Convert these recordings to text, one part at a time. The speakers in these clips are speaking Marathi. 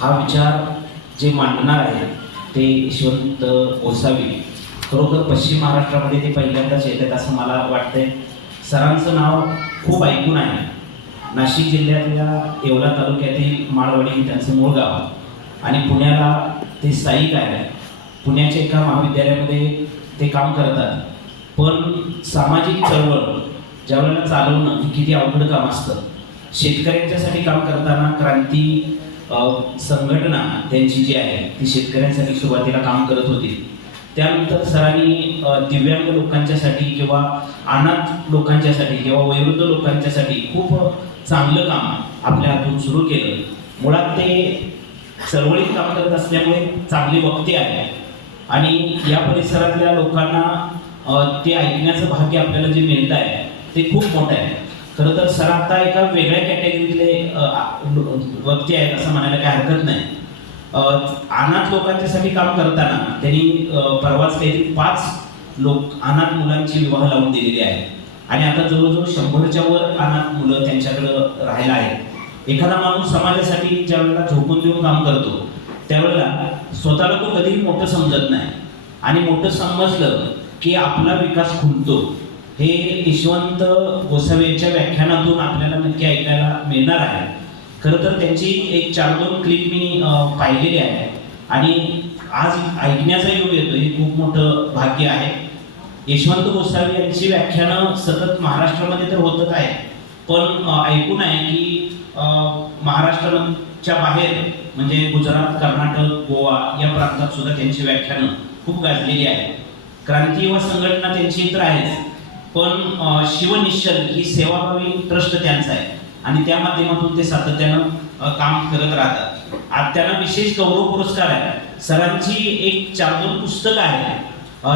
हा विचार जे मांडणार आहे ते यशवंत गोसावी खरोखर पश्चिम महाराष्ट्रामध्ये ते पहिल्यांदाच येत आहेत असं मला वाटतंय. सरांचं नाव खूप ऐकून आहे. नाशिक जिल्ह्यातल्या येवला तालुक्यातील माळवाडी हे त्यांचं मूळ गाव आणि पुण्याला ते स्थायिक आहे. पुण्याच्या एका महाविद्यालयामध्ये ते काम करतात. पण सामाजिक चळवळ ज्या वेळेला चालवणं हे किती अवघड काम असतं. शेतकऱ्यांच्यासाठी काम करताना क्रांती संघटना त्यांची जी आहे ती शेतकऱ्यांसाठी सुरुवातीला काम करत होती. त्यानंतर सरांनी दिव्यांग लोकांच्यासाठी किंवा अनाथ लोकांच्यासाठी किंवा वयोवृद्ध लोकांच्यासाठी खूप चांगलं काम आपल्या हातून सुरू केलं. मुळात ते चळवळीत काम करत असल्यामुळे चांगले वक्ते आहे. आणि या परिसरातल्या लोकांना ते ऐकण्याचं भाग्य आपल्याला जे मिळत आहे ते खूप मोठं आहे. खरं तर सर आता एका वेगळ्या कॅटेगरीतले व्यक्ती आहेत असं म्हणायला काही हरकत नाही. अनाथ लोकांच्यासाठी काम करताना त्यांनी परवाच काहीतरी पाच लोक अनाथ मुलांची विवाह लावून दिलेली आहे. आणि आता जवळजवळ शंभरच्या वर अनाथ मुलं त्यांच्याकडं राहायला आहेत एखादा माणूस समाजासाठी ज्या वेळेला झोपून देऊन काम करतो त्यावेळेला स्वतःला तो कधीही मोठं समजत नाही. आणि मोठं समजलं की आपला विकास खुंटतो हे यशवंत गोसावींच्या व्याख्यानातून आपल्याला नक्की ऐकायला मिळणार आहे. खरं तर त्यांची एक चार दोन क्लिप मी पाहिलेली आहे. आणि आज ऐकण्याचा योग येतो हे खूप मोठं भाग्य आहे. यशवंत गोसावी यांची व्याख्यानं सतत महाराष्ट्रामध्ये तर होतच आहे पण ऐकून आहे की महाराष्ट्राच्या बाहेर म्हणजे गुजरात कर्नाटक गोवा या प्रांतात सुद्धा त्यांची व्याख्यानं खूप गाजलेली आहे क्रांती व संघटना त्यांची तर आहेच. पण शिवनिश्चल ही सेवाभावी ट्रस्ट त्यांचा आहे. आणि त्या माध्यमातून ते सातत्यानं काम करत राहतात. आज त्यांना विशेष गौरव पुरस्कार आहे. सरांची एक चार दोन पुस्तकं आहे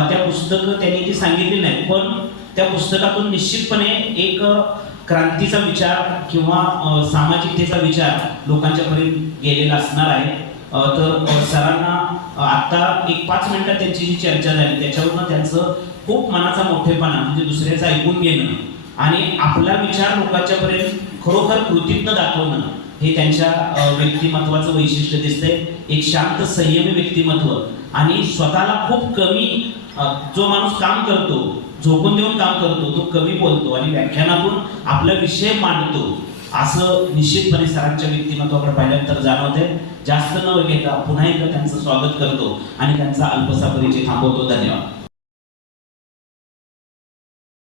त्या पुस्तकं त्यांनी ती सांगितली नाही पण त्या पुस्तकातून निश्चितपणे एक क्रांतीचा विचार किंवा सामाजिकतेचा विचार लोकांच्यापर्यंत गेलेला असणार आहे. तर सरांना आत्ता आता एक पाच मिनिटात त्यांची जी चर्चा झाली त्याच्यावरनं त्यांचं खूप मनाचा मोठेपणा म्हणजे दुसऱ्याचं ऐकून घेणं आणि आपला विचार लोकांच्या पर्यंत खरोखर कृतीतनं दाखवणं हे त्यांच्या व्यक्तिमत्वाचं वैशिष्ट्य दिसतंय. एक शांत संयमी व्यक्तिमत्व आणि स्वतःला खूप कमी जो माणूस काम करतो झोपून देऊन काम करतो तो कमी बोलतो आणि व्याख्यानातून आपला विषय मांडतो. असं निश्चितपणे सरांच्या व्यक्तिमत्वाकडे पाहिल्यानंतर जाणवते जास्त न घेता पुन्हा एकदा त्यांचं स्वागत करतो आणि त्यांचा अल्पसा परिचय थांबवतो. धन्यवाद.